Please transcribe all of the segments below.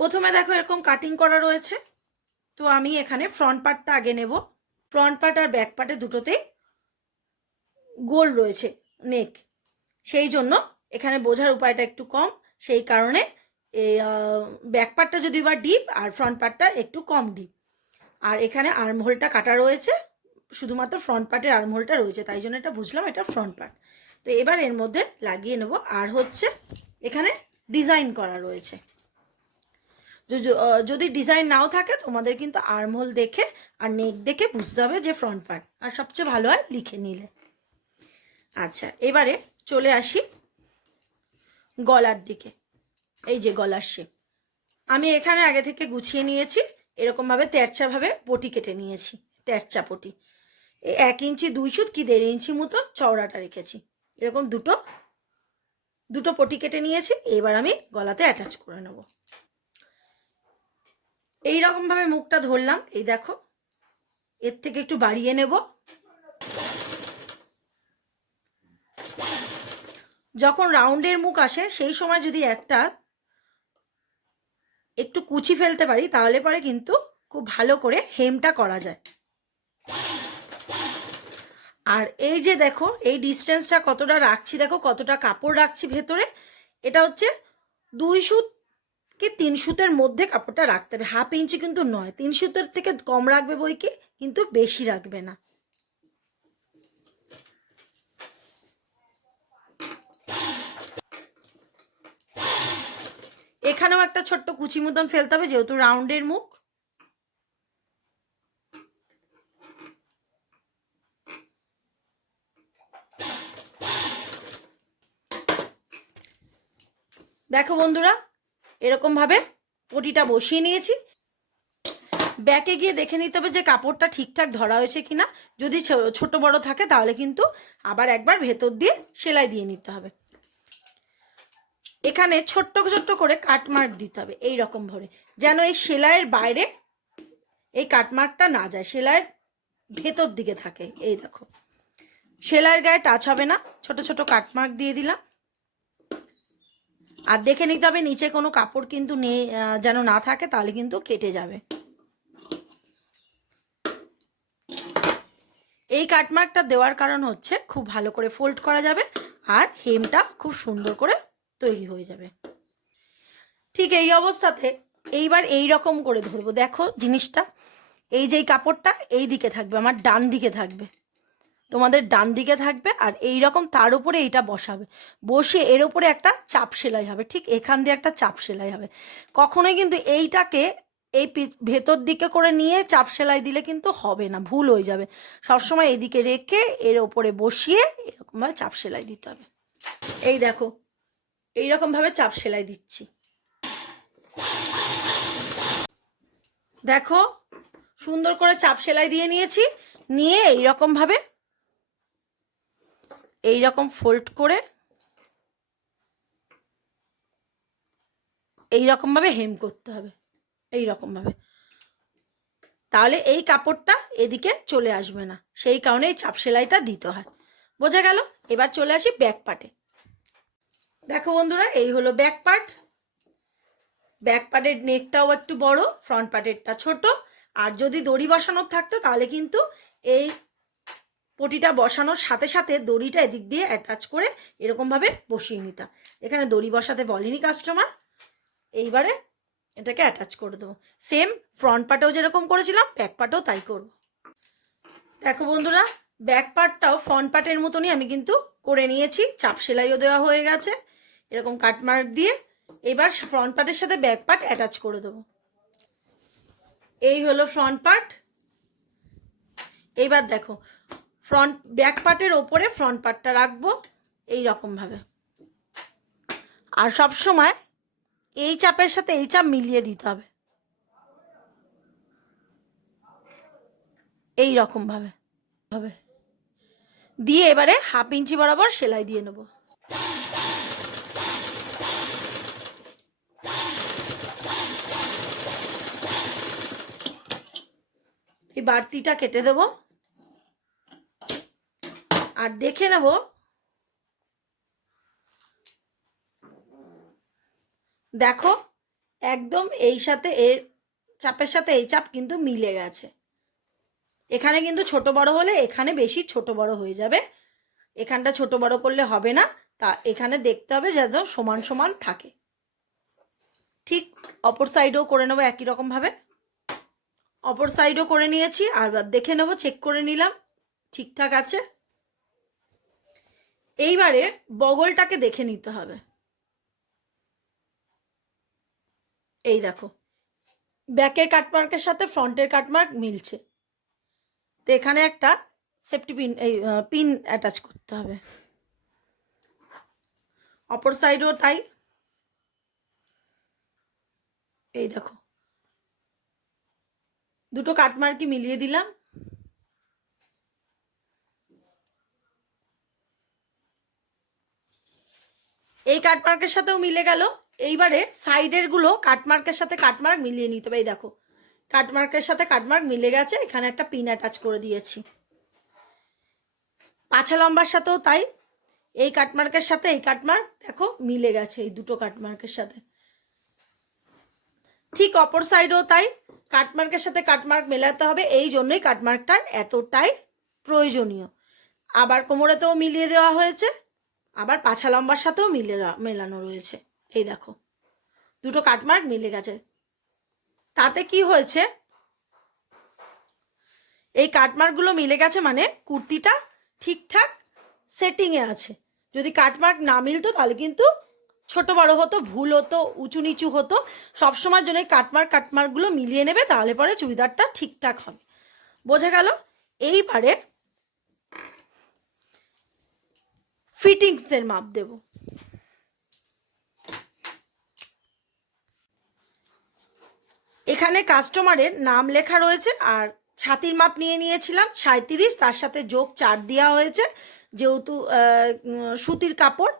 প্রথমে দেখো এরকম কাটিং করা রয়েছে। তো আমি এখানে ফ্রন্ট পার্টটা আগে নেব। ফ্রন্ট পার্ট আর ব্যাক পার্টে দুটোতেই গোল রয়েছে নেক, সেই জন্য এখানে বোঝার উপায়টা একটু কম, সেই কারণে এই ব্যাক পার্টটা যদি বা ডিপ আর ফ্রন্ট পার্টটা একটু কম ডিপ। আর এখানে আর্মহোলটা কাটা রয়েছে, শুধুমাত্র ফ্রন্ট পার্টের আর্মহোলটা রয়েছে, তাই জন্য এটা বুঝলাম এটা ফ্রন্ট পার্ট। তো এবার এর মধ্যে লাগিয়ে নেব। আর হচ্ছে এখানে ডিজাইন করা রয়েছে, যদি ডিজাইন নাও থাকে তোমাদের কিন্তু আর্মহোল দেখে আর নেক দেখে বুঝতে হবে যে ফ্রন্ট পার্ট, আর সবচেয়ে ভালো হয় লিখে নিলে। আচ্ছা, এবারে চলে আসি গলার দিকে। এই যে গলার শেপ আমি এখানে আগে থেকে গুছিয়ে নিয়েছি, এরকমভাবে তেরচাভাবে পটি কেটে নিয়েছি। তেরচা পটি 1 ইঞ্চি 2 সুত কি 1.5 ইঞ্চি মতো চওড়াটা রেখেছি। এরকম দুটো পটি কেটে নিয়েছি। এবার আমি গলাতে অ্যাটাচ করে নেব। এইরকমভাবে মুখটা ধরলাম, এই দেখো এর থেকে একটু বাড়িয়ে নেব। যখন রাউন্ডের মুখ আসে সেই সময় যদি একটু কুচি ফেলতে পারি তাহলে পরে কিন্তু খুব ভালো করে হেমটা করা যায়। আর এই যে দেখো এই ডিস্টেন্সটা কতটা রাখছি, দেখো কতটা কাপড় রাখছি ভেতরে। এটা হচ্ছে 2 সুত কি 3 সুতের মধ্যে কাপড়টা রাখতে হবে, 1/2 ইঞ্চি কিন্তু নয়। 3 সুতের থেকে কম রাখবে বই কি, কিন্তু বেশি রাখবে না। এখানেও একটা ছোট্ট কুচি মতন ফেলতে হবে যেহেতু রাউন্ডের মুখ। দেখো বন্ধুরা এরকমভাবে পটিটা বসিয়ে নিয়েছি। ব্যাকে গিয়ে দেখে নিতে হবে যে কাপড়টা ঠিকঠাক ধরা হয়েছে কিনা। যদি ছোট বড় থাকে তাহলে কিন্তু আবার একবার ভেতর দিয়ে সেলাই দিয়ে নিতে হবে। এখানে ছোট্ট ছোট্ট করে কাটমার্ক দিতে হবে এই রকম ভাবে, যেন এই সেলাইয়ের বাইরে এই কাটমার্কটা না যায়, সেলাইয়ের ভেতর দিকে থাকে। এই দেখো সেলাইয়ের গায়ে টাচ হবে না, ছোট ছোট কাটমার্ক দিয়ে দিলাম। আর দেখে নিতে হবে নিচে কোনো কাপড় কিন্তু নেই, যেন না থাকে, তাহলে কিন্তু কেটে যাবে। এই কাটমার্কটা দেওয়ার কারণ হচ্ছে খুব ভালো করে ফোল্ড করা যাবে আর হেমটা খুব সুন্দর করে তৈরি হয়ে যাবে। ঠিক এই অবস্থাতে এইবার এই রকম করে ধরবো। দেখো জিনিসটা এই যে কাপড়টা এই দিকে থাকবে, আমার ডান দিকে থাকবে, তোমাদের ডান দিকে থাকবে। আর এই রকম তার উপরে এইটা বসাবে, বসে এর উপরে একটা চাপ সেলাই হবে, ঠিক এখান দিয়ে একটা চাপ সেলাই হবে। কখনোই কিন্তু এইটাকে এই ভেতর দিকে করে নিয়ে চাপ সেলাই দিলে কিন্তু হবে না, ভুল হয়ে যাবে। সবসময় এইদিকে রেখে এর ওপরে বসিয়ে এরকমভাবে চাপ সেলাই দিতে হবে। এই দেখো এইরকমভাবে চাপ সেলাই দিচ্ছি। দেখো সুন্দর করে চাপ সেলাই দিয়ে নিয়েছি, নিয়ে এইরকমভাবে এইরকম ফোল্ড করে এইরকমভাবে হেম করতে হবে এইরকমভাবে, তাহলে এই কাপড়টা এদিকে চলে আসবে না, সেই কারণে এই চাপ সেলাইটা দিতে হয়। বোঝা গেল? এবার চলে আসি ব্যাক পার্টে। দেখো বন্ধুরা এই হলো ব্যাক পার্ট। ব্যাক পার্টের নেকটাও একটু বড়, ফ্রন্ট পার্টেরটা ছোট। আর যদি দড়ি বসানোর থাকতো তাহলে কিন্তু এই পটিটা বসানোর সাথে সাথে দড়িটা এদিক দিয়ে অ্যাটাচ করে এরকমভাবে বসিয়ে নিতাম। এখানে দড়ি বসাতে বলেনি কাস্টমার, এইবারে এটাকে অ্যাটাচ করে দেবো। সেম ফ্রন্ট পার্টেও যেরকম করেছিলাম ব্যাক পার্টেও তাই করব। দেখো বন্ধুরা ব্যাক পার্টটাও ফ্রন্ট পার্টের মতনই আমি কিন্তু করে নিয়েছি, চাপ সেলাইও দেওয়া হয়ে গেছে এরকম কাটমার্ক দিয়ে। এবার ফ্রন্ট পার্টের সাথে ব্যাক পার্ট অ্যাটাচ করে দেবো। এই হলো ফ্রন্ট পার্ট। এইবার দেখো ব্যাক পার্টের ওপরে ফ্রন্ট পার্টটা রাখবো এই রকমভাবে। আর সব সময় এই চাপের সাথে এই চাপ মিলিয়ে দিতে হবে এই রকমভাবে দিয়ে এবারে 1/2 ইঞ্চি বরাবর সেলাই দিয়ে নেব। এই বাড়তিটা কেটে দেব আর দেখে নেব দেখো একদম এই সাথে এর চাপের সাথে এই চাপ কিন্তু মিলে গেছে। এখানে কিন্তু ছোট বড় হলে এখানে বেশি ছোট বড় হয়ে যাবে, এখানটা ছোট বড় করলে হবে না। তা এখানে দেখতে হবে যেন সমান সমান থাকে। ঠিক অপর সাইডেও করে নেবো একই রকমভাবে। অপর সাইডও করে নিয়েছি, আর দেখে নেবো, চেক করে নিলাম ঠিকঠাক আছে। এইবারে বগলটাকে দেখে নিতে হবে। এই দেখো ব্যাকের কাটমার্কের সাথে ফ্রন্টের কাটমার্ক মিলছে, তো এখানে একটা সেফটি পিন, এই পিন অ্যাটাচ করতে হবে। অপর সাইডও তাই। এই দেখো দুটো কাটমার্কই মিলিয়ে দিলাম। এই কাটমার্কের সাথেও মিলে গেল। এইবারে সাইডের গুলো কাটমার্কের সাথে কাটমার্ক মিলিয়ে নিতে হবে। এই দেখো কাটমার্কের সাথে কাটমার্ক মিলে গেছে, এখানে একটা পিন অ্যাটাচ করে দিয়েছি। পাছা লম্বার সাথেও তাই, এই কাটমার্কের সাথে এই কাটমার্ক দেখো মিলে গেছে, এই দুটো কাটমার্কের সাথে। ঠিক অপর সাইডেও তাই, কাটমার্কের সাথে কাটমার্ক মেলাতে হবে, এই জন্যই কাটমার্কটার এতটাই প্রয়োজনীয়। আবার কোমরেতেও মিলিয়ে দেওয়া হয়েছে, আবার পাছা লম্বার সাথেও মেলানো রয়েছে। এই দেখো দুটো কাটমার্ক মিলে গেছে। তাতে কি হয়েছে, এই কাটমার্কগুলো মিলে গেছে মানে কুর্তিটা ঠিকঠাক সেটিংয়ে আছে। যদি কাটমার্ক না মিলতো তাহলে কিন্তু ছোট বড় হতো, ভুল হতো, উঁচু নিচু হতো। সবসময়ের জন্য এই কাটমার্কগুলো মিলিয়ে নেবে, তাহলে পরে চুড়িদারটা ঠিকঠাক হবে। বোঝা গেল? এইবারে ফিটিংসের মাপ দেব। এখানে কাস্টমারের নাম লেখা রয়েছে, আর ছাতির মাপ নিয়ে নিয়েছিলাম 37, তার সাথে যোগ 4 দেওয়া হয়েছে। যেহেতু সুতির কাপড়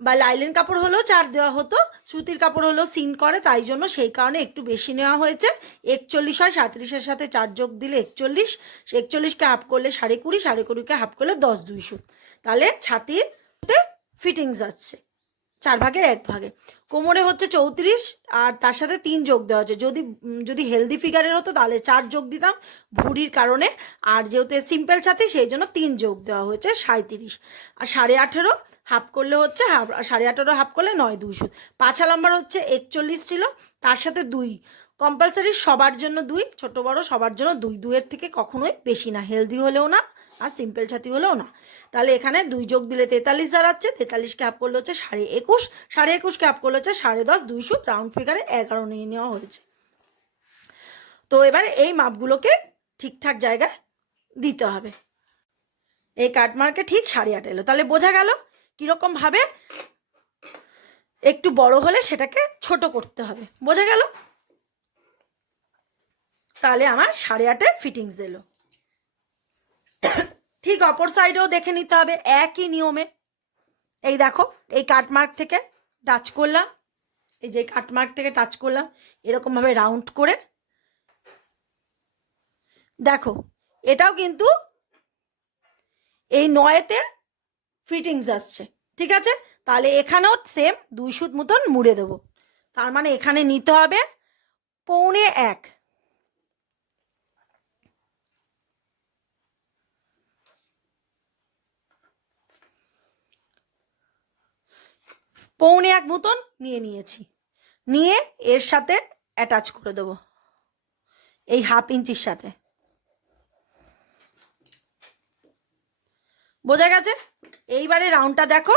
বা লাইলেন কাপড় হলেও 4 দেওয়া হতো, সুতির কাপড় হলেও সিন করে, তাই জন্য সেই কারণে একটু বেশি নেওয়া হয়েছে। 41 হয়, 37-এর সাথে 4 যোগ দিলে 41, 41কে হাফ করলে 20.5, 20.5কে হাফ করলে 10 200, তাহলে ছাতিরতে ফিটিংস যাচ্ছে 4 ভাগের 1 ভাগে। কোমরে হচ্ছে 34, আর তার সাথে 3 যোগ দেওয়া হচ্ছে। যদি হেলদি ফিগারের হতো তাহলে 4 যোগ দিতাম ভুঁড়ির কারণে, আর যেহেতু সিম্পল ছাতি সেই জন্য 3 যোগ দেওয়া হয়েছে 37। আর 18.5 হাফ করলে হচ্ছে 18.5 হাফ করলে 9 200। পাছা লম্বার হচ্ছে 41 ছিল, তার সাথে 2 কম্পালসারি, সবার জন্য 2, ছোট বড় সবার জন্য 2, 2-এর থেকে কখনোই বেশি না, হেলদি হলেও না আর সিম্পল ছাতি হলেও না। তাহলে এখানে 2 যোগ দিলে 43 দাঁড়াচ্ছে, 43কে হাফ করলে হচ্ছে 21.5, 21.5কে হাফ করলে হচ্ছে 10.5, 200, রাউন্ড ফিগারে 11 নিয়ে নেওয়া হয়েছে। তো এবার এই মাপগুলোকে ঠিকঠাক জায়গায় দিতে হবে। এই কাটমার্কে ঠিক 8.5 এলো, তাহলে বোঝা গেল কীরকমভাবে একটু বড় হলে সেটাকে ছোট করতে হবে। বোঝা গেল? তাহলে আমার 8.5-এ ফিটিংস এলো। ঠিক অপর সাইডেও দেখে নিতে হবে একই নিয়মে। এই দেখো এই কাটমার্ক থেকে টাচ করলাম, এই যে কাটমার্ক থেকে টাচ করলাম, এরকমভাবে রাউন্ড করে দেখো এটাও কিন্তু এই 9-এতে ফিটিংস আসছে। ঠিক আছে, তাহলে এখানেও সেম 2 সুত মতন মুড়ে দেবো। তার মানে এখানে নিতে হবে 1.25, পৌনে 1 মতন নিয়ে নিয়েছি, নিয়ে এর সাথে অ্যাটাচ করে দেবো এই 1/2 ইঞ্চির সাথে। বোঝা গেছে? এইবারে রাউন্ডটা দেখো,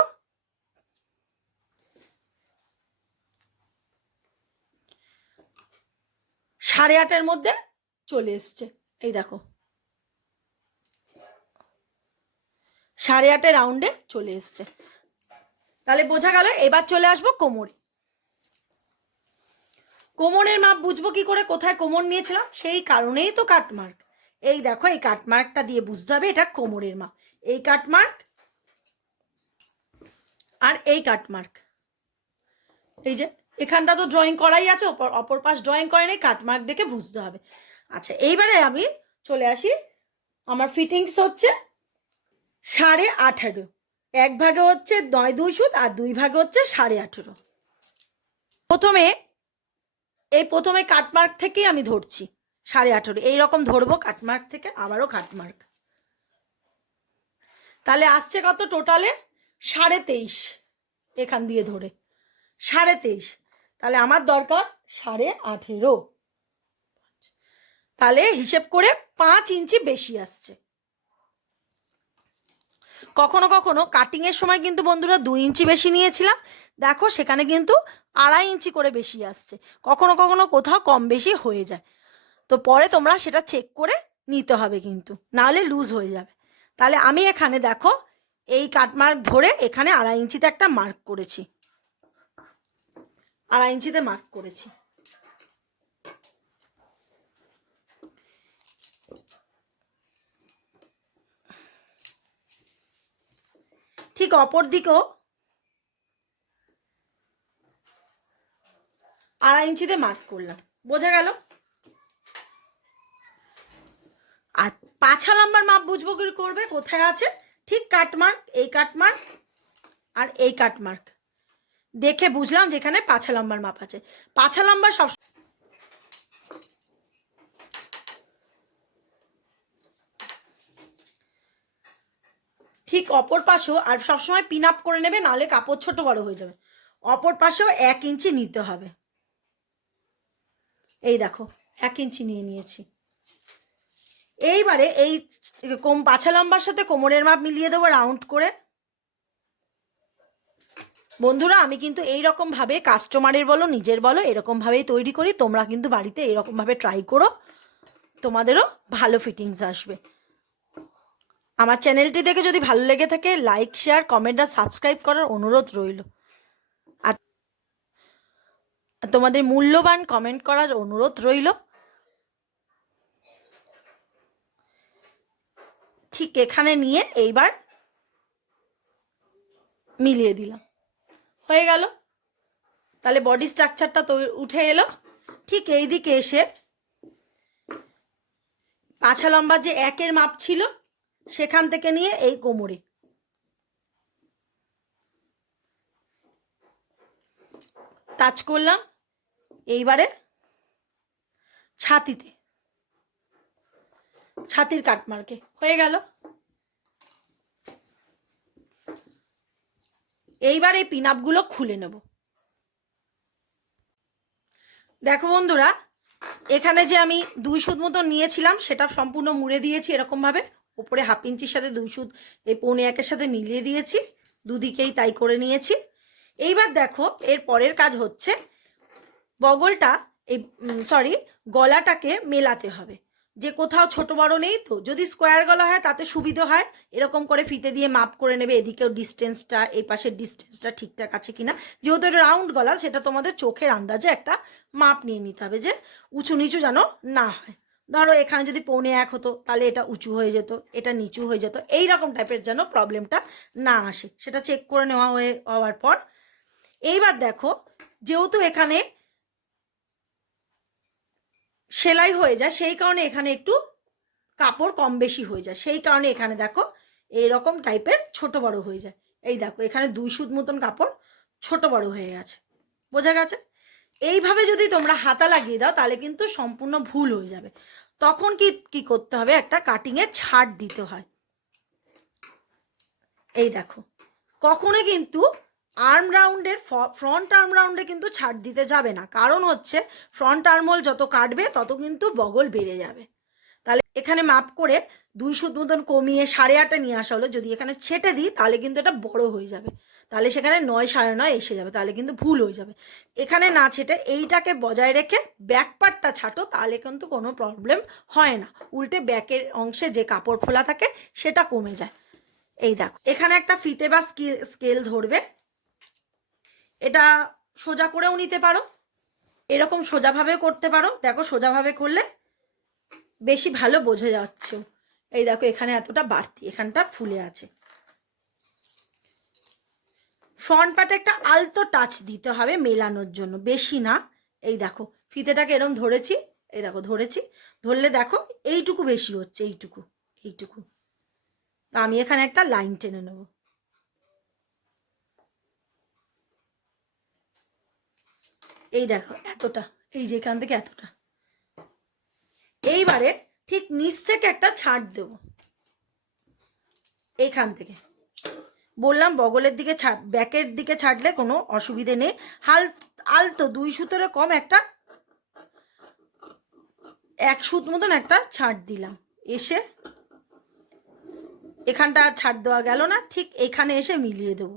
8.5-এর মধ্যে চলে এসছে। এই দেখো 8.5 রাউন্ডে চলে এসছে। তাহলে বোঝা গেল। এবার চলে আসবো কোমরে। কোমরের মাপ বুঝবো কি করে কোথায় কোমর নিয়েছিলাম? সেই কারণেই তো কাটমার্ক। এই দেখো এই কাটমার্কটা দিয়ে বুঝতে হবে এটা কোমরের মাপ। এই কাটমার্ক আর এই কাটমার্ক, এই যে এখানটা তো ড্রয়িং করাই আছে, অপর পাশ ড্রয়িং করে নেই, কাটমার্ক দেখে বুঝতে হবে। আচ্ছা এইবারে আমি চলে আসি, আমার ফিটিংস হচ্ছে 18.5, 1 ভাগে হচ্ছে 9 2 সুত, আর 2 ভাগে হচ্ছে 18.5। প্রথমে এই প্রথমে কাটমার্ক থেকেই আমি ধরছি 18.5, এইরকম ধরবো কাটমার্ক থেকে, আবারও কাটমার্ক। তাহলে আসছে কত টোটালে? 23.5 এখান দিয়ে ধরে 23.5। তাহলে আমার দরকার 18.5। তাহলে হিসেব করে 5 ইঞ্চি বেশি আসছে। কখনো কখনো কাটিংয়ের সময় কিন্তু বন্ধুরা 2 ইঞ্চি বেশি নিয়েছিলাম, দেখো সেখানে কিন্তু 2.5 ইঞ্চি করে বেশি আসছে। কখনো কখনো কোথাও কম বেশি হয়ে যায়, তো পরে তোমরা সেটা চেক করে নিতে হবে কিন্তু, নাহলে লুজ হয়ে যাবে। তাহলে আমি এখানে দেখো এই কাটমার্ক ধরে এখানে 2.5 ইঞ্চিতে একটা মার্ক করেছি, 2.5 ইঞ্চিতে মার্ক করেছি। ঠিক অপর দিকেও 2.5 ইঞ্চিতে মার্ক করলাম, বোঝা গেল? আর পাছা লম্বার মাপ বুঝবো কি করবে, কোথায় আছে? ঠিক কাটমার্ক, এই কাটমার্ক আর এই কাটমার্ক দেখে বুঝলাম যেখানে পাছা লম্বার মাপ আছে। পাছা লম্বা সব ঠিক অপর পাশেও, আর সবসময় পিন আপ করে নেবে, নাহলে কাপড় ছোট বড় হয়ে যাবে। অপর পাশেও 1 ইঞ্চি নিতে হবে। এই দেখো 1 ইঞ্চি নিয়ে নিয়েছি। এইবারে এই পাছা লম্বার সাথে কোমরের মাপ মিলিয়ে দেবো রাউন্ড করে। বন্ধুরা আমি কিন্তু এইরকমভাবে কাস্টমারের বলো নিজের বলো এরকমভাবেই তৈরি করি, তোমরা কিন্তু বাড়িতে এরকমভাবে ট্রাই করো, তোমাদেরও ভালো ফিটিংস আসবে। আমার চ্যানেলটি দেখে যদি ভালো লেগে থাকে লাইক শেয়ার কমেন্ট আর সাবস্ক্রাইব করার অনুরোধ রইল, আর তোমাদের মূল্যবান কমেন্ট করার অনুরোধ রইল। ঠিক এখানে নিয়ে এইবার মিলিয়ে দিলাম, হয়ে গেল। তাহলে বডি স্ট্রাকচারটা তো উঠে এলো। ঠিক এই দিকে এসে পাছা লম্বা যে 1 মাপ ছিল সেখান থেকে নিয়ে এই কোমরে টাচ করলাম, এইবারে ছাতিতে, ছাতির কাটমার্কে হয়ে গেল। এইবার এই পিন আপগুলো খুলে নেব। দেখো বন্ধুরা এখানে যে আমি 2 সুত মতো নিয়েছিলাম সেটা সম্পূর্ণ মুড়ে দিয়েছি এরকমভাবে, ওপরে 1/2 ইঞ্চির সাথে 2 সুত এই 1.25 সাথে মিলিয়ে দিয়েছি, দুদিকেই তাই করে নিয়েছি। এইবার দেখো এর পরের কাজ হচ্ছে বগলটা এই গলাটাকে মেলাতে হবে, যে কোথাও ছোট বড় নেই তো, যদি স্কোয়ার গলা হয় তাতে সুবিধা হয়, এরকম করে ফিতে দিয়ে মাপ করে নেবে এদিকেও ডিস্টেন্সটা, এই পাশের ডিস্টেন্সটা ঠিকঠাক আছে কিনা। যেহেতু এটা রাউন্ড গলা সেটা তোমাদের চোখের আন্দাজে একটা মাপ নিয়ে নিতে হবে, যে উঁচু নিচু যেন না হয়। ধরো এখানে যদি 1.25 হতো তাহলে এটা উঁচু হয়ে যেত, এটা নিচু হয়ে যেত, এই রকম টাইপের যেন প্রবলেমটা না আসে, সেটা চেক করে নেওয়া হওয়ার পর এইবার দেখো যেহেতু এখানে সেলাই হয়ে যায় সেই কারণে এখানে একটু কাপড় কম বেশি হয়ে যায়, সেই কারণে এখানে দেখো এইরকম টাইপের ছোট বড় হয়ে যায়। এই দেখো এখানে 2 সুত মতন কাপড় ছোট বড় হয়ে গেছে, বোঝা গেছে? এইভাবে যদি তোমরা হাতা লাগিয়ে দাও তাহলে কিন্তু সম্পূর্ণ ভুল হয়ে যাবে। তখন কি করতে হবে, একটা কাটিংয়ে ছাড় দিতে হয়। এই দেখো কখনো কিন্তু আর্ম রাউন্ডের ফ্রন্ট আর্ম রাউন্ডে কিন্তু ছাড় দিতে যাবে না, কারণ হচ্ছে ফ্রন্ট আর্মহোল যত কাটবে তত কিন্তু বগল বেড়ে যাবে। তাহলে এখানে মাপ করে 2 সুত মতন কমিয়ে 8.5 নিয়ে আসা হলো, যদি এখানে ছেটে দিই তাহলে কিন্তু এটা বড় হয়ে যাবে, তাহলে সেখানে 9 9.5 এসে যাবে, তাহলে কিন্তু ভুল হয়ে যাবে। এখানে না ছেটে এইটাকে বজায় রেখে ব্যাক পার্টটা ছাটো, তাহলে কিন্তু কোনো প্রবলেম হয় না, উল্টে ব্যাকের অংশে যে কাপড় ফোলা থাকে সেটা কমে যায়। এই দেখো এখানে একটা ফিতে বা স্কেল ধরবে, এটা সোজা করেও নিতে পারো, এরকম সোজাভাবেও করতে পারো। দেখো সোজাভাবে করলে বেশি ভালো বোঝা যাচ্ছে। এই দেখো এখানে এতটা বাড়তি, এখানটা ফুলে আছে। ফ্রন্ট পার্টে একটা আলতো টাচ দিতে হবে মেলানোর জন্য, বেশি না। এই দেখো ফিতেটাকে এরকম ধরেছি, এই দেখো ধরেছি, ধরলে দেখো এইটুকু বেশি হচ্ছে, এইটুকু এইটুকু, তা আমি এখানে একটা লাইন টেনে নেব। এই দেখো এতটা, এই যে এখান থেকে এতটা। এইবারে ঠিক নিচ থেকে একটা ছাড় দেব, এইখান থেকে। বললাম বগলের দিকে ছাড়, ব্যাকের দিকে ছাড়লে কোনো অসুবিধে নেই। আলতো 2 সুতোরে কম একটা 1 সুত মতন একটা ছাড় দিলাম। এসে এখানটা আর ছাড় দেওয়া গেল না, ঠিক এখানে এসে মিলিয়ে দেব।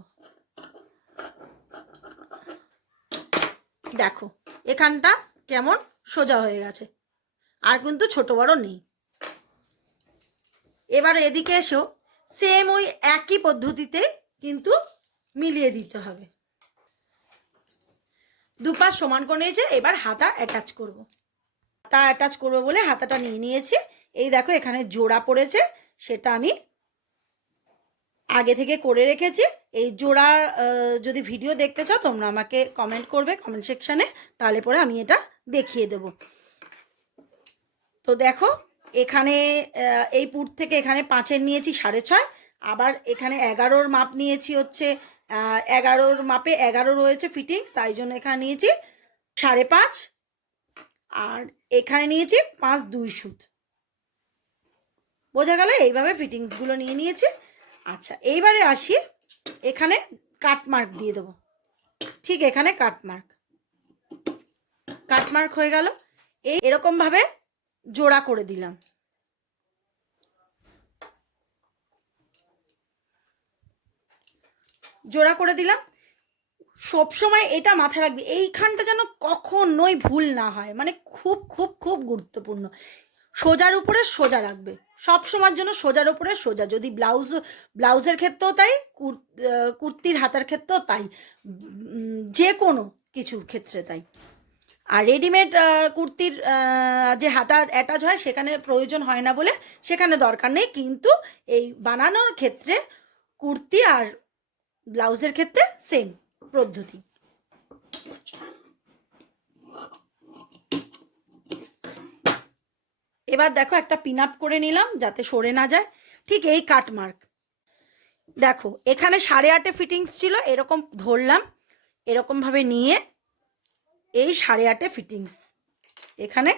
দেখো এখানটা কেমন সোজা হয়ে গেছে, আর কিন্তু ছোট বড় নেই। এবার এদিকে এসেও সেম ওই একই পদ্ধতিতে কিন্তু মিলিয়ে দিতে হবে। দুপাশ সমান করে নিয়েছে, এবার হাতা অ্যাটাচ করব। তা অ্যাটাচ করবো বলে হাতাটা নিয়ে নিয়েছি। এই দেখো এখানে জোড়া পড়েছে, সেটা আমি আগে থেকে করে রেখেছি। এই জোড়ার যদি ভিডিও দেখতে চাও তোমরা আমাকে কমেন্ট করবে কমেন্ট সেকশানে, তাহলে পরে আমি এটা দেখিয়ে দেব। তো দেখো এখানে এই পুট থেকে এখানে 5-এর নিয়েছি 6.5, আবার এখানে 11-র মাপ নিয়েছি হচ্ছে 11-র মাপে 11 রয়েছে ফিটিংস, তাই জন্য এখানে নিয়েছি 5.5, আর এখানে নিয়েছি 5-2 সুত। বোঝা গেল? এইভাবে ফিটিংসগুলো নিয়ে নিয়েছি। আচ্ছা এইবারে আসি, এখানে কাটমার্ক দিয়ে দেবো। ঠিক এখানে কাটমার্ক হয়ে গেল। এরকমভাবে জোড়া করে দিলাম। জোড়া করে দিলাম। সবসময় এটা মাথায় রাখবি, এইখানটা যেন কখনোই ভুল না হয়, মানে খুব খুব খুব গুরুত্বপূর্ণ। সোজার উপরে সোজা রাখবে, সব সময়ের জন্য সোজার উপরে সোজা। যদি ব্লাউজের ক্ষেত্রেও তাই, কুর্তির হাতার ক্ষেত্রেও তাই, যে কোনো কিছুর ক্ষেত্রে তাই। আর রেডিমেড কুর্তির যে হাতা অ্যাটাচ হয় সেখানে প্রয়োজন হয় না বলে সেখানে দরকার নেই, কিন্তু এই বানানোর ক্ষেত্রে কুর্তি আর ব্লাউজের ক্ষেত্রে সেম পদ্ধতি। এবার দেখো একটা পিন আপ করে নিলাম যাতে সরে না যায়। ঠিক এই কাটমার্ক দেখো এখানে 8.5 ফিটিংস ছিল, এরকম ধরলাম, এরকমভাবে নিয়ে এই 8.5 ফিটিংস এখানে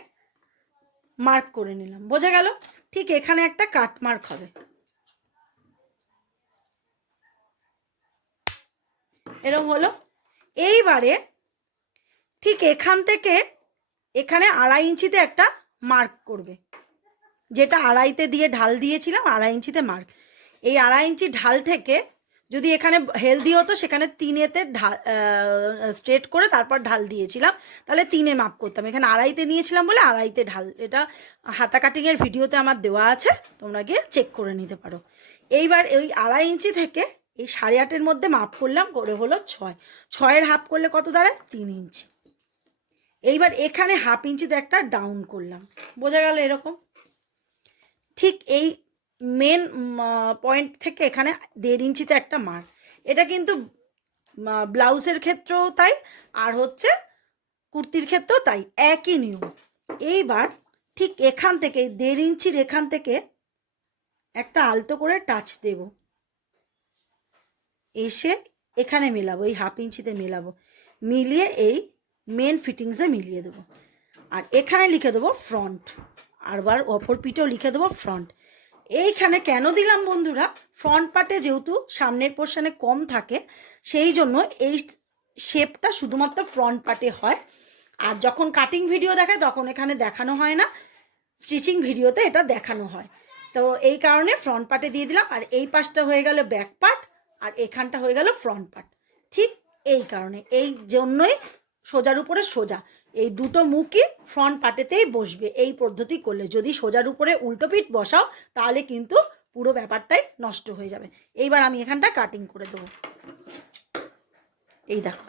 মার্ক করে নিলাম। বোঝা গেল? ঠিক এখানে একটা কাটমার্ক হবে, এরকম হলো। এইবারে ঠিক এখান থেকে এখানে 2.5 ইঞ্চিতে একটা মার্ক করবে, যেটা 2.5তে দিয়ে ঢাল দিয়েছিলাম, 2.5 ইঞ্চিতে মার্ক। এই 2.5 ইঞ্চি ঢাল থেকে যদি এখানে হেলদি হতো সেখানে 3-এতে ঢাল স্ট্রেট করে তারপর ঢাল দিয়েছিলাম, তাহলে 3-এ মাপ করতাম। এখানে 2.5তে নিয়েছিলাম বলে 2.5তে ঢাল। এটা হাতা কাটিংয়ের ভিডিওতে আমার দেওয়া আছে, তোমরা গিয়ে চেক করে নিতে পারো। এইবার ওই 2.5 ইঞ্চি থেকে এই 8.5-এর মধ্যে মাপ করলাম, করে হলো 6। 6-এর হাফ করলে কত দাঁড়ায়? 3 ইঞ্চি। এইবার এখানে 1/2 ইঞ্চিতে একটা ডাউন করলাম। বোঝা গেল? এরকম ঠিক এই মেন পয়েন্ট থেকে এখানে 1.5 ইঞ্চিতে একটা মার্ক। এটা কিন্তু ব্লাউজের ক্ষেত্রেও তাই, আর হচ্ছে কুর্তির ক্ষেত্রেও তাই, একই নিয়ম। এইবার ঠিক এখান থেকে 1.5 ইঞ্চির এখান থেকে একটা আলতো করে টাচ দেব, এসে এখানে মেলাবো, এই 1/2 ইঞ্চিতে মেলাবো, মিলিয়ে এই মেন ফিটিংসে মিলিয়ে দেবো। আর এখানে লিখে দেবো ফ্রন্ট, আরবার অপর পিঠেও লিখে দেবো ফ্রন্ট। এইখানে কেন দিলাম বন্ধুরা, ফ্রন্ট পার্টে যেহেতু সামনের পোর্শনে কম থাকে সেই জন্য এই শেপটা শুধুমাত্র ফ্রন্ট পার্টে হয়। আর যখন কাটিং ভিডিও দেখায় তখন এখানে দেখানো হয় না, স্টিচিং ভিডিওতে এটা দেখানো হয়। তো এই কারণে ফ্রন্ট পার্টে দিয়ে দিলাম। আর এই পাশটা হয়ে গেল ব্যাক পার্ট, আর এখানটা হয়ে গেল ফ্রন্ট পার্ট। ঠিক এই কারণে, এই জন্যই সোজার উপরে সোজা, এই দুটো মুখই ফ্রন্ট পার্টেতেই বসবে এই পদ্ধতি করলে। যদি সোজার উপরে উল্টো পিঠ বসাও তাহলে কিন্তু পুরো ব্যাপারটাই নষ্ট হয়ে যাবে। এইবার আমি এখানটা কাটিং করে দেবো। এই দেখো,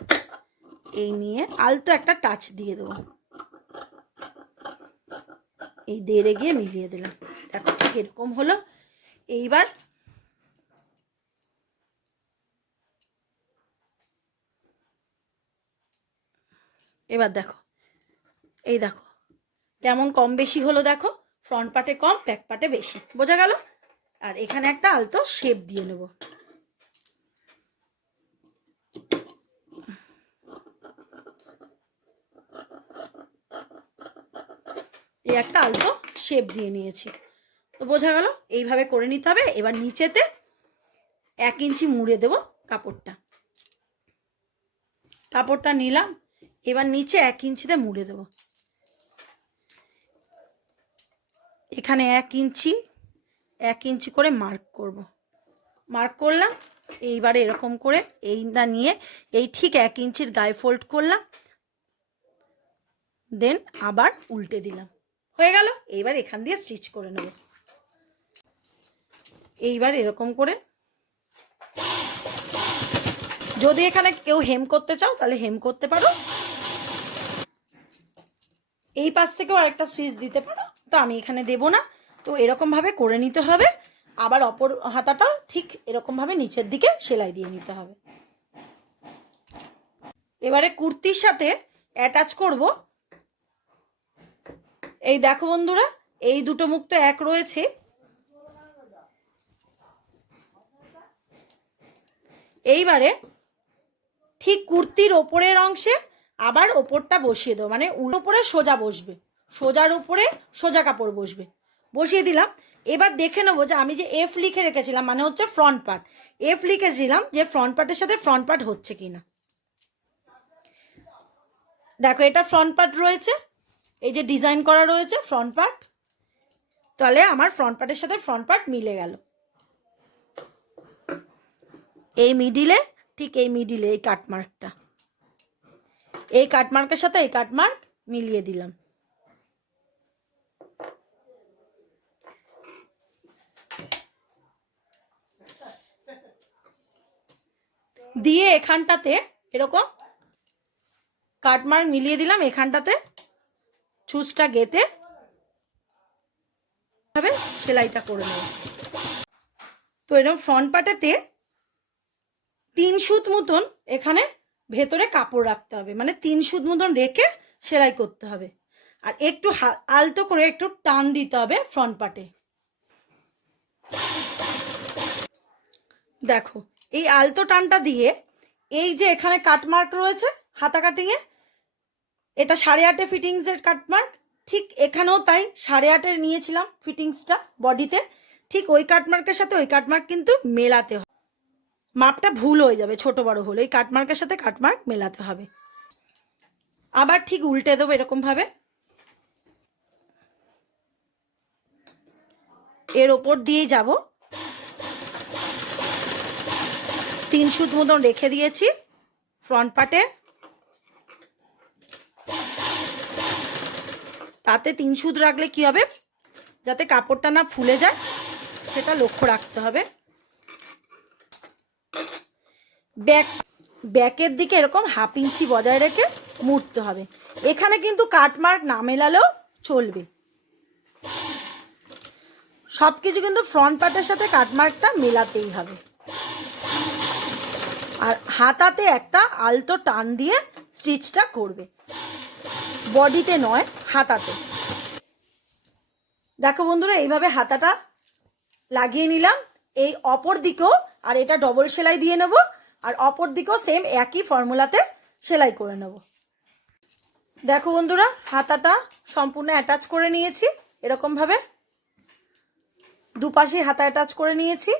এই নিয়ে আলতো একটা টাচ দিয়ে দেবো, এই 1.5 গিয়ে মিলিয়ে দিলাম। দেখো ঠিক এরকম হলো। এইবার দেখো, এই দেখো কেমন কম বেশি হলো। দেখো ফ্রন্ট পার্টে কম, ব্যাক পার্টে বেশি। বোঝা গেল? আর এখানে একটা আলতো শেপ দিয়ে নেব। এই একটা আলতো শেপ দিয়ে নিয়েছি। তো বোঝা গেল, এইভাবে করে নিতে হবে। এবার নিচেতে 1 ইঞ্চি মুড়ে দেব কাপড়টা নিলাম, এবার নিচে 1 ইঞ্চিতে মুড়ে দেব। এখানে 1 ইঞ্চি করে মার্ক করব। মার্ক করলাম। এইবারে এরকম করে এইটা নিয়ে এই ঠিক 1 ইঞ্চির গায়ে ফোল্ড করলাম, দেন আবার উল্টে দিলাম। হয়ে গেল। এইবার এখান দিয়ে স্টিচ করে নেব। এইবার এরকম করে, যদি এখানে কেউ হেম করতে চাও তাহলে হেম করতে পারো, এই পাশ থেকেও আরেকটা স্টিচ দিতে পারো, তো আমি এখানে দেব না। তো এরকমভাবে করে নিতে হবে। আবার অপর হাতাটাও ঠিক এরকমভাবে নিচের দিকে সেলাই দিয়ে নিতে হবে। এবারে কুর্তির সাথে অ্যাটাচ করব। এই দেখো বন্ধুরা, এই দুটো মুখ তো এক রয়েছে। এইবারে ঠিক কুর্তির ওপরের অংশে আবার ওপরটা বসিয়ে দেবো, মানে উপরে সোজা বসবে, সোজার উপরে সোজা কাপড় বসবে। বসিয়ে দিলাম। এবার দেখে নেবো যে আমি যে এফ লিখে রেখেছিলাম, মানে হচ্ছে ফ্রন্ট পার্ট, এফ লিখেছিলাম যে ফ্রন্ট পার্টের সাথে ফ্রন্ট পার্ট হচ্ছে কিনা। দেখো এটা ফ্রন্ট পার্ট রয়েছে, এই যে ডিজাইন করা রয়েছে ফ্রন্ট পার্ট, তাহলে আমার ফ্রন্ট পার্টের সাথে ফ্রন্ট পার্ট মিলে গেল। এই মিডিলে, ঠিক এই মিডিলে এই কাটমার্কটা, এই কাটমার্কের সাথে এই কাটমার্ক মিলিয়ে দিলাম। দিয়ে এখানটাতে এরকম কাটমার্ক মিলিয়ে দিলাম। এখানটাতে ছুঁচটা গেঁথে ভাবে সেলাইটা করে নেব। তো এরকম ফ্রন্ট পার্টেতে 3 সুত মতন এখানে ভেতরে কাপড় রাখতে হবে, মানে 3 সুত মতন রেখে সেলাই করতে হবে। আর একটু আলতো করে একটু টান দিতে হবে ফ্রন্ট পার্টে। দেখো এই আলতো টানটা দিয়ে এই যে এখানে কাটমার্ক রয়েছে হাতা কাটিংয়ে, এটা 8.5 ফিটিংসের কাটমার্ক, ঠিক এখানেও তাই 8.5 নিয়েছিলাম ফিটিংসটা বডিতে, ঠিক ওই কাটমার্কের সাথে ওই কাটমার্ক কিন্তু মেলাতে হবে। মাপটা ভুল হয়ে যাবে ছোট বড় হলে, এই কাটমার্কের সাথে কাটমার্ক মেলাতে হবে। আবার ঠিক উল্টে দেবো এরকমভাবে, এর ওপর দিয়েই যাব। 3 সুত মতন রেখে দিয়েছি ফ্রন্ট পার্টে, তাতে 3 সুত রাখলে কি হবে, যাতে কাপড়টা না ফুলে যায় সেটা লক্ষ্য রাখতে হবে। ব্যাকের দিকে এরকম 1/2 ইঞ্চি বজায় রেখে মুড়তে হবে। এখানে কিন্তু কাটমার্ক না মেলালেও চলবে, সব কিছু কিন্তু ফ্রন্ট পার্টের সাথে কাটমার্কটা মেলাতেই হবে। আর হাতাতে একটা আলতো টান দিয়ে স্টিচটা করবে, বডিতে নয় হাতাতে। দেখো বন্ধুরা, এইভাবে হাতাটা লাগিয়ে নিলাম। এই অপর দিকেও, আর এটা ডবল সেলাই দিয়ে নেব, আর অপর দিকেও সেম একই ফর্মুলাতে সেলাই করে নেব। দেখো বন্ধুরা, হাতাটা সম্পূর্ণ অ্যাটাচ করে নিয়েছি এরকমভাবে, দুপাশে হাতা অ্যাটাচ করে নিয়েছি,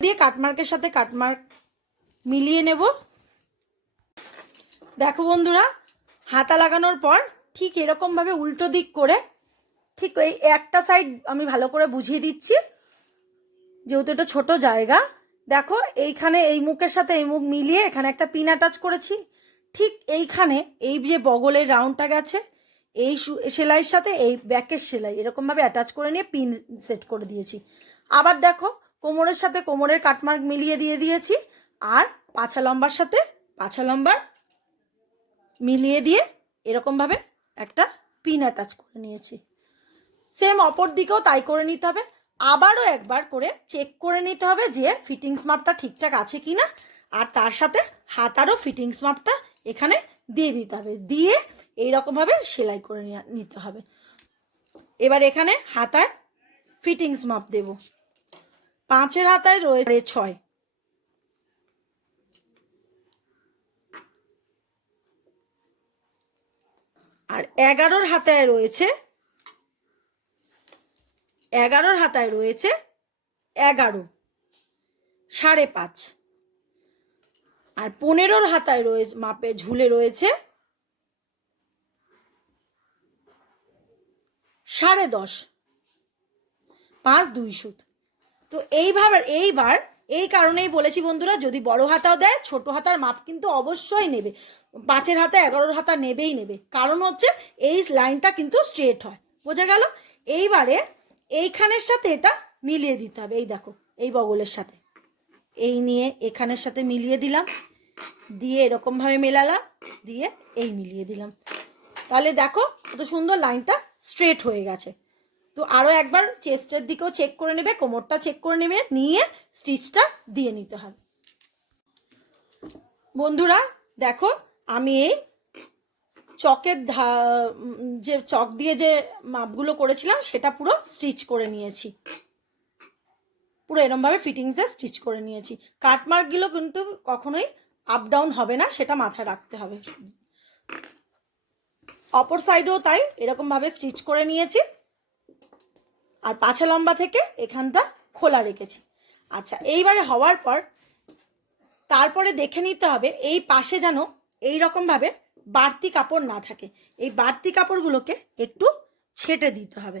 দিয়ে কাটমার্কের সাথে কাটমার্ক মিলিয়ে নেব। দেখো বন্ধুরা, হাতা লাগানোর পর ঠিক এরকমভাবে উল্টো দিক করে, ঠিক এই একটা সাইড আমি ভালো করে বুঝিয়ে দিচ্ছি যেহেতু এটা ছোট জায়গা। দেখো এইখানে এই মুখের সাথে এই মুখ মিলিয়ে এখানে একটা পিন অ্যাটাচ করেছি, ঠিক এইখানে এই যে বগলের রাউন্ডটা গেছে এই সেলাইয়ের সাথে এই ব্যাকের সেলাই এরকমভাবে অ্যাটাচ করে নিয়ে পিন সেট করে দিয়েছি। আবার দেখো কোমরের সাথে কোমরের কাটমার্ক মিলিয়ে দিয়ে দিয়েছি, আর পাছা লম্বার সাথে পাছা লম্বার মিলিয়ে দিয়ে এরকমভাবে একটা পিন অ্যাটাচ করে নিয়েছি। সেম অপর দিকেও তাই করে নিতে হবে। আবারও একবার করে চেক করে নিতে হবে যে ফিটিংস মাপটা ঠিকঠাক আছে কি না, আর তার সাথে হাতারও ফিটিংস মাপটা এখানে দিয়ে দিতে হবে, দিয়ে এইরকমভাবে সেলাই করে নিতে হবে। এবার এখানে হাতার ফিটিংস মাপ দেব। 5-এর হাতায় রয়েছে 6, আর 11-র হাতায় রয়েছে 11 হাতায় রয়েছে 11, 5.5, আর 15 হাতায় রয়েছে মাপে ঝুলে রয়েছে 10.5, 5 2 সুত। তো এইবার এই কারণেই বলেছি বন্ধুরা, যদি বড় হাতাও দেয় ছোট হাতার মাপ কিন্তু অবশ্যই নেবে, 5 হাতা 11 হাতা নেবে, কারণ হচ্ছে এই লাইনটা কিন্তু স্ট্রেট হয়। বোঝা গেল? এইবারে এইখানের সাথে এটা মিলিয়ে দিতে হবে। এই দেখো, এই বগলের সাথে এই নিয়ে এখানের সাথে মিলিয়ে দিলাম, দিয়ে এরকমভাবে মেলালাম, দিয়ে এই মিলিয়ে দিলাম। তাহলে দেখো কত সুন্দর লাইনটা স্ট্রেট হয়ে গেছে। তো আরও একবার চেস্টের দিকেও চেক করে নেবে, কোমরটা চেক করে নেবে, নিয়ে স্টিচটা দিয়ে নিতে হবে। বন্ধুরা দেখো, আমি এই চকের যে চক দিয়ে যে মাপগুলো করেছিলাম সেটা পুরো স্টিচ করে নিয়েছি, পুরো এরমভাবে ফিটিংসে স্টিচ করে নিয়েছি। কাটমার্কগুলো কিন্তু কখনোই আপ ডাউন হবে না, সেটা মাথায় রাখতে হবে। অপর সাইডেও তাই এরকমভাবে স্টিচ করে নিয়েছি, আর পাছা লম্বা থেকে এখানটা খোলা রেখেছি। আচ্ছা, এইবারে হওয়ার পর তারপরে দেখে নিতে হবে এই পাশে যেন এই রকমভাবে বাড়তি কাপড় না থাকে। এই বাড়তি কাপড়গুলোকে একটু ছেটে দিতে হবে।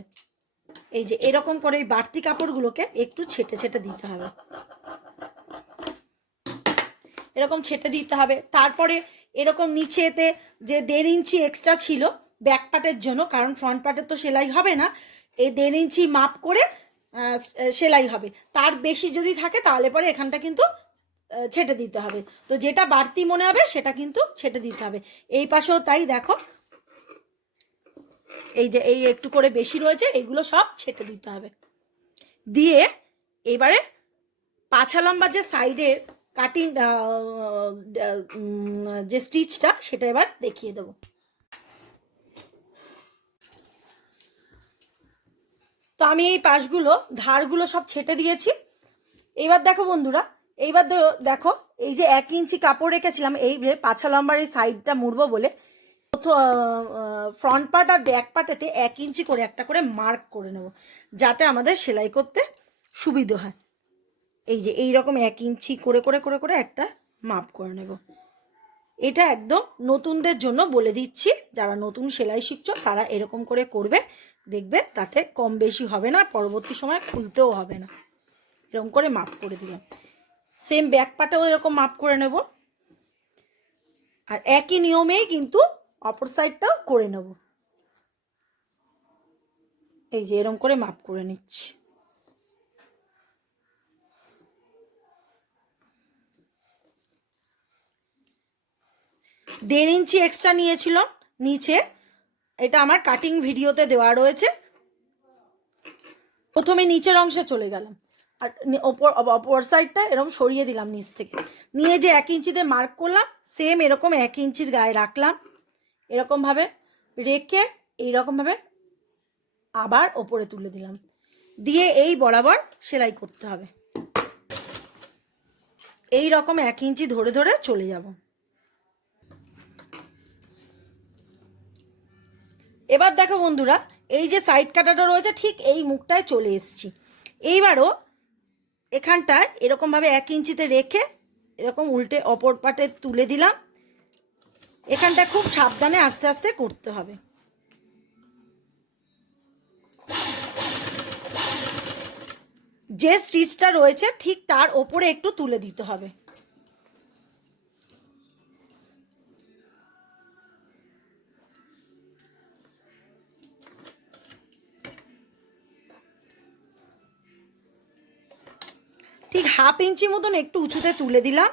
এই যে এরকম করে এই বাড়তি কাপড়গুলোকে একটু ছেটে দিতে হবে, এরকম ছেটে দিতে হবে। তারপরে এরকম নিচেতে যে 1.5 ইঞ্চি এক্সট্রা ছিল ব্যাক পার্টের জন্য, কারণ ফ্রন্ট পার্টের তো সেলাই হবে না, এই 1.5 ইঞ্চি মাপ করে সেলাই হবে। তার বেশি যদি থাকে তাহলে পরে এখানটা কিন্তু ছেটে দিতে হবে। তো যেটা বাড়তি মনে হবে সেটা কিন্তু ছেটে দিতে হবে। এই পাশেও তাই দেখো, এই যে এই একটু করে বেশি রয়েছে, এইগুলো সব ছেটে দিতে হবে। দিয়ে এবারে পাছা লম্বা যে সাইডের কাটিং যে স্টিচটা সেটা এবার দেখিয়ে দেবো। তো আমি এই পাশগুলো ধারগুলো সব ছেটে দিয়েছি। এইবার দেখো বন্ধুরা, এইবার দেখো এই যে 1 ইঞ্চি কাপড় রেখেছিলাম এই পাছা লম্বার এই সাইডটা মুড়বো বলে, ফ্রন্ট পার্ট আর ব্যাক পার্টেতে 1 ইঞ্চি করে একটা করে মার্ক করে নেব, যাতে আমাদের সেলাই করতে সুবিধা হয়। এই যে এইরকম 1 ইঞ্চি করে করে করে করে একটা মাপ করে নেব। এটা একদম নতুনদের জন্য বলে দিচ্ছি, যারা নতুন সেলাই শিখছো তারা এরকম করে করবে, দেখবে তাতে কম বেশি হবে না, পরবর্তী সময় খুলতেও হবে না। এরকম করে মাপ করে দিলাম। সেম ব্যাক পাটেও এরকম মাপ করে নেব, আর একই নিয়মেই কিন্তু অপর সাইডটাও করে নেব। এই যে এরকম করে মাপ করে নিচ্ছি। দেড় ইঞ্চি এক্সট্রা নিয়েছিল নিচে, এটা আমার কাটিং ভিডিওতে দেওয়া রয়েছে। প্রথমে নিচের অংশে চলে গেলাম, আর অপর সাইডটা এরকম সরিয়ে দিলাম নিচ থেকে, নিয়ে যে 1 ইঞ্চিতে মার্ক করলাম, সেম এরকম 1 ইঞ্চির গায়ে রাখলাম, এরকমভাবে রেখে এইরকমভাবে আবার ওপরে তুলে দিলাম, দিয়ে এই বরাবর সেলাই করতে হবে। এই রকম 1 ইঞ্চি ধরে ধরে চলে যাব। এবার দেখো বন্ধুরা, এই যে সাইড কাটাটা রয়েছে ঠিক এই মুখটায় চলে এসেছি। এইবারও এখানটায় এরকমভাবে 1 ইঞ্চিতে রেখে এরকম উল্টে অপর পাটে তুলে দিলাম। এখানটা খুব সাবধানে আস্তে আস্তে করতে হবে। যে স্টিচটা রয়েছে ঠিক তার ওপরে একটু তুলে দিতে হবে। ঠিক 1/2 ইঞ্চি মতন একটু উঁচুতে তুলে দিলাম।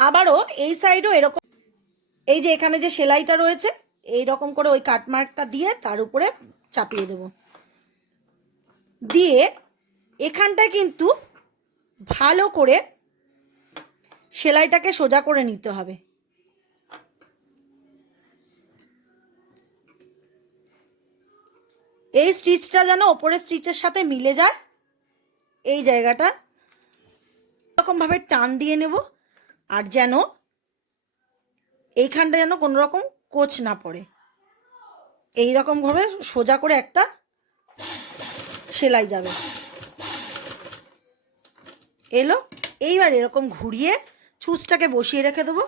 আবারও এই সাইডও এরকম, এই যে এখানে যে সেলাইটা রয়েছে এই রকম করে ওই কাটমার্কটা দিয়ে তার উপরে চাপিয়ে দেব, দিয়ে এখানটা কিন্তু ভালো করে সেলাইটাকে সোজা করে নিতে হবে। এই স্টিচটা যেন ওপরের স্টিচের সাথে মিলে যায়, এই জায়গাটা এরকমভাবে টান দিয়ে নেব, আর যেন এইখানটা যেন কোনো রকম কোচ না পড়ে। এই রকমভাবে সোজা করে একটা সেলাই যাবে। এলো, এইবার এরকম ঘুরিয়ে ছুঁচটাকে বসিয়ে রেখে দেবো,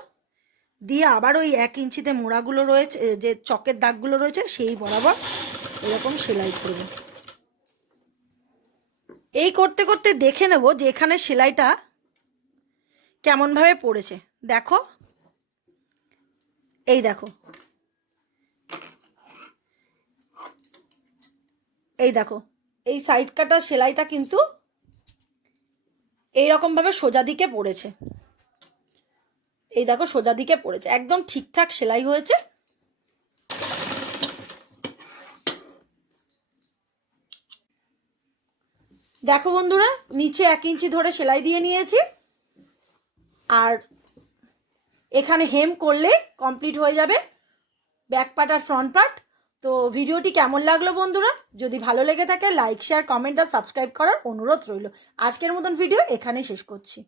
দিয়ে আবার ওই 1 ইঞ্চিতে মোড়াগুলো রয়েছে, যে চকের দাগগুলো রয়েছে সেই বরাবর এরকম সেলাই করব। এই করতে করতে দেখে নেব যে এখানে সেলাইটা কেমনভাবে পড়েছে। দেখো, এই দেখো, এই দেখো, এই সাইড কাটা সেলাইটা কিন্তু এইরকমভাবে সোজা দিকে পড়েছে। এই দেখো, সোজা দিকে পড়েছে, একদম ঠিকঠাক সেলাই হয়েছে। দেখো বন্ধুরা, নিচে 1 ইঞ্চি ধরে সেলাই দিয়ে নিয়েছি, আর এখানে হেম করলে কমপ্লিট হয়ে যাবে ব্যাক পার্ট আর ফ্রন্ট পার্ট। তো ভিডিওটি কেমন লাগলো বন্ধুরা? যদি ভালো লেগে থাকে লাইক, শেয়ার, কমেন্ট আর সাবস্ক্রাইব করার অনুরোধ রইল। আজকের মতন ভিডিও এখানেই শেষ করছি।